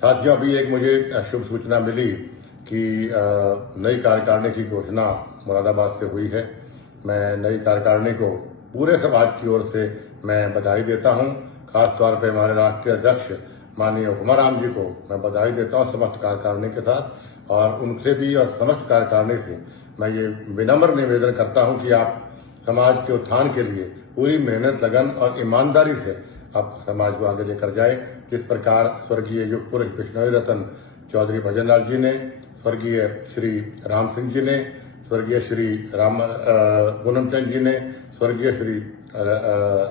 साथियों, अभी एक मुझे शुभ सूचना मिली कि नई कार्यकारिणी की घोषणा मुरादाबाद से हुई है। मैं नई कार्यकारिणी को पूरे समाज की ओर से मैं बधाई देता हूं। खास तौर पे हमारे राष्ट्रीय अध्यक्ष माननीय हुक्माराम जी को मैं बधाई देता हूं समस्त कार्यकारिणी के साथ, और उनसे भी और समस्त कार्यकारिणी से मैं ये विनम्र निवेदन करता हूं कि आप समाज के उत्थान के लिए पूरी मेहनत, लगन और ईमानदारी से आप समाज को आगे लेकर जाए। जिस प्रकार स्वर्गीय युग पुरुष बिश्नोई रतन चौधरी भजन लाल जी ने, स्वर्गीय श्री राम सिंह जी ने, स्वर्गीय श्री पूनम चंद जी ने, स्वर्गीय श्री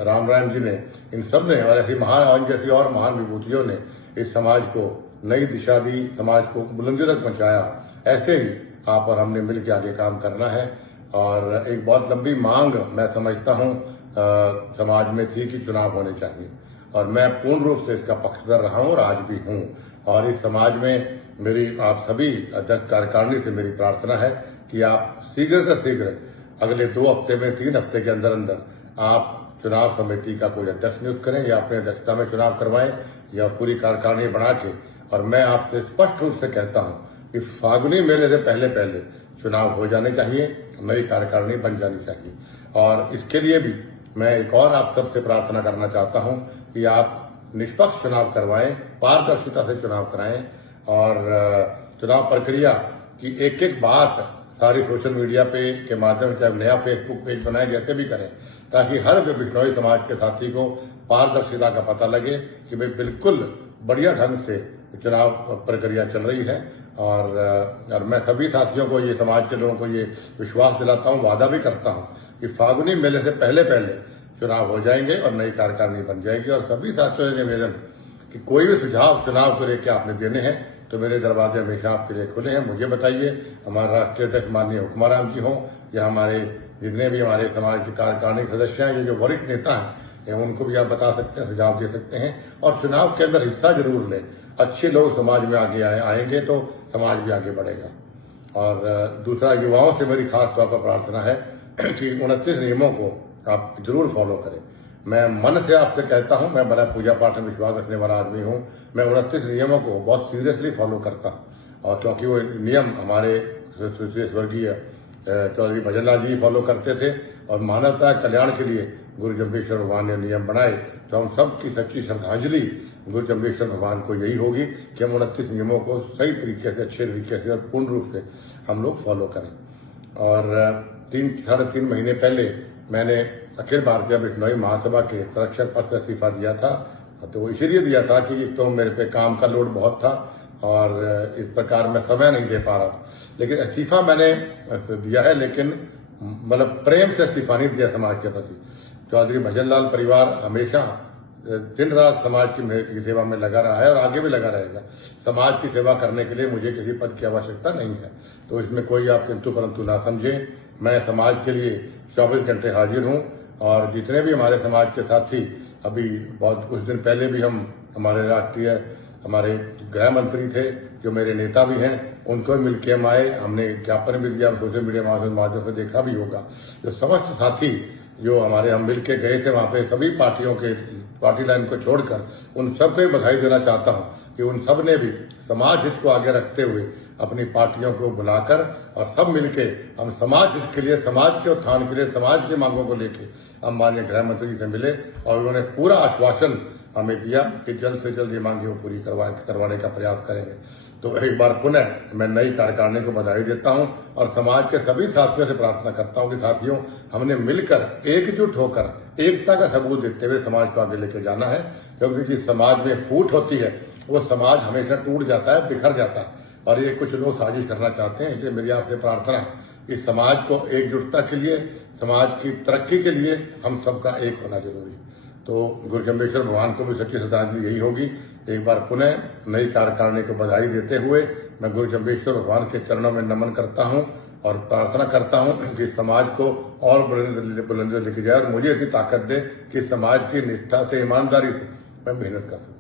राम जी ने, इन सब ने और ऐसी महान जैसी और महान विभूतियों ने इस समाज को नई दिशा दी, समाज को बुलंदियों तक पहुंचाया। ऐसे ही आप और हमने मिलकर आगे काम करना है। और एक बहुत लंबी मांग मैं समझता हूं समाज में थी कि चुनाव होने चाहिए, और मैं पूर्ण रूप से इसका पक्षधर रहा हूं और आज भी हूं। और इस समाज में मेरी आप सभी अध्यक्ष कार्यकारिणी से मेरी प्रार्थना है कि आप शीघ्र से शीघ्र अगले 2 हफ्ते में 3 हफ्ते के अंदर अंदर आप चुनाव समिति का कोई अध्यक्ष नियुक्त करें या अपने अध्यक्षता में चुनाव करवाएं या पूरी कार्यकारिणी बना के। और मैं आपसे स्पष्ट रूप से कहता हूं कि फागुनी मेले से पहले पहले चुनाव हो जाने चाहिए, नई कार्यकारिणी बन जानी चाहिए। और इसके लिए भी मैं एक और आप सबसे प्रार्थना करना चाहता हूं कि आप निष्पक्ष चुनाव करवाएं, पारदर्शिता से चुनाव कराएं, और चुनाव प्रक्रिया की एक एक बात सारी सोशल मीडिया पे के माध्यम से नया फेसबुक पेज बनाए, जैसे भी करें, ताकि हर बिश्नोई समाज के साथी को पारदर्शिता का पता लगे कि भाई बिल्कुल बढ़िया ढंग से चुनाव प्रक्रिया चल रही है। और मैं सभी साथियों को, ये समाज के लोगों को ये विश्वास दिलाता हूं, वादा भी करता हूं कि फागुनी मेले से पहले पहले चुनाव हो जाएंगे और नई कार्यकारिणी बन जाएगी। और सभी साथियों से निवेदन कि कोई भी सुझाव चुनाव को लेकर आपने देने हैं तो मेरे दरवाजे हमेशा आपके लिए खुले हैं। मुझे बताइए, हमारे राष्ट्रीय अध्यक्ष माननीय हुक्माराम जी हों या हमारे जितने भी हमारे समाज के कार्यकारिणी सदस्य हैं, ये जो वरिष्ठ नेता हैं, उनको भी आप बता सकते हैं, सुझाव दे सकते हैं। और चुनाव के अंदर हिस्सा जरूर लें। अच्छे लोग समाज में आगे आएंगे तो समाज भी आगे बढ़ेगा। और दूसरा, युवाओं से मेरी खास तौर पर प्रार्थना है कि 29 नियमों को आप जरूर फॉलो करें। मैं मन से आपसे कहता हूं, मैं बड़ा पूजा पाठ में विश्वास रखने वाला आदमी हूं। मैं 29 नियमों को बहुत सीरियसली फॉलो करता हूं, और क्योंकि वो नियम हमारे स्वर्गीय चौधरी भजन लाल जी फॉलो करते थे, और मानवता कल्याण के लिए गुरु जम्बेश्वर भगवान ने नियम बनाए। तो हम सब की सच्ची श्रद्धांजलि गुरु जम्बेश्वर भगवान को यही होगी कि हम 29 नियमों को सही तरीके से, अच्छे तरीके से और पूर्ण रूप से हम लोग फॉलो करें। और 3-3.5 महीने पहले मैंने अखिल भारतीय बिश्नोई महासभा के संरक्षक पद से इस्तीफा दिया था। तो इसलिए दिया था कि तो मेरे पे काम का लोड बहुत था और इस प्रकार मैं समय नहीं दे पा रहा था। लेकिन इस्तीफा मैंने दिया है, लेकिन मतलब प्रेम से इस्तीफा नहीं दिया समाज के प्रति। चौधरी भजन लाल परिवार हमेशा दिन रात समाज की सेवा में लगा रहा है और आगे भी लगा रहेगा। समाज की सेवा करने के लिए मुझे किसी पद की आवश्यकता नहीं है, तो इसमें कोई आप किंतु परंतु ना समझे। मैं समाज के लिए 24 घंटे हाजिर हूं। और जितने भी हमारे समाज के साथी, अभी बहुत कुछ दिन पहले भी हमारे राष्ट्रीय हमारे गृह मंत्री थे, जो मेरे नेता भी हैं, उनको मिलकर हम आए। हमने ज्ञापन भी दिया, सोशल मीडिया माध्यम से देखा भी होगा। जो समस्त साथी जो हमारे हम मिलके गए थे वहां पे, सभी पार्टियों के पार्टी लाइन को छोड़कर उन सबको बधाई देना चाहता हूं कि उन सब ने भी समाज हित को आगे रखते हुए अपनी पार्टियों को बुलाकर और सब मिलके हम समाज हित के लिए, समाज के उत्थान के लिए, समाज की मांगों को लेके हम माननीय गृह मंत्री से मिले, और उन्होंने पूरा आश्वासन हमें दिया कि जल्द से जल्द ये मांगे वो पूरी करवाने का प्रयास करेंगे। तो एक बार पुनः मैं नई कार्यकारिणी को बधाई देता हूं और समाज के सभी साथियों से प्रार्थना करता हूं कि साथियों, हमने मिलकर एकजुट होकर एकता का सबूत देते हुए समाज को आगे लेके जाना है। क्योंकि जिस समाज में फूट होती है वो समाज हमेशा टूट जाता है, बिखर जाता है, और ये कुछ लोग साजिश करना चाहते हैं। इसलिए मेरी आपसे प्रार्थना है कि समाज को एकजुटता के लिए, समाज की तरक्की के लिए हम सबका एक होना जरूरी है। तो गुरु जम्बेश्वर भगवान को भी सच्ची श्रद्धांजलि यही होगी। एक बार पुनः नई कार्यकारिणी को बधाई देते हुए मैं गुरु जम्बेश्वर भगवान के चरणों में नमन करता हूं और प्रार्थना करता हूं कि समाज को और बुलंदियों लेके जाए और मुझे ऐसी ताकत दे कि समाज की निष्ठा से, ईमानदारी से मैं मेहनत कर सकूं।